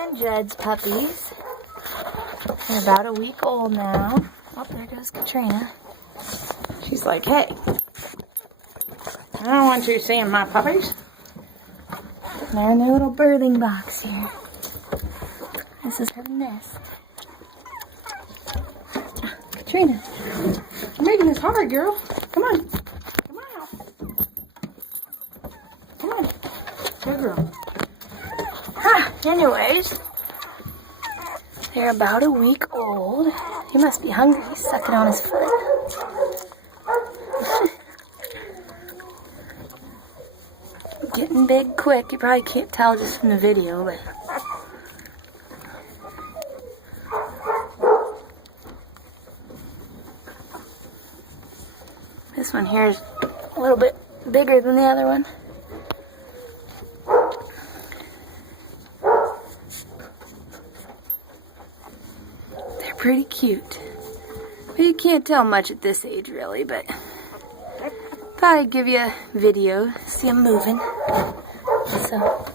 And Jed's puppies. They're about a week old now. Oh, there goes Katrina. She's like, hey, I don't want you seeing my puppies. They're in their little birthing box here. This is her nest. Katrina, you're making this hard, girl. Come on. Come on out. Come on. Good girl. Anyways, they're about a week old. He must be hungry. He's sucking on his foot. Getting big quick. You probably can't tell just from the video, but this one here is a little bit bigger than the other one. They're pretty cute. But you can't tell much at this age, really, but thought I'd give you a video, see them moving. So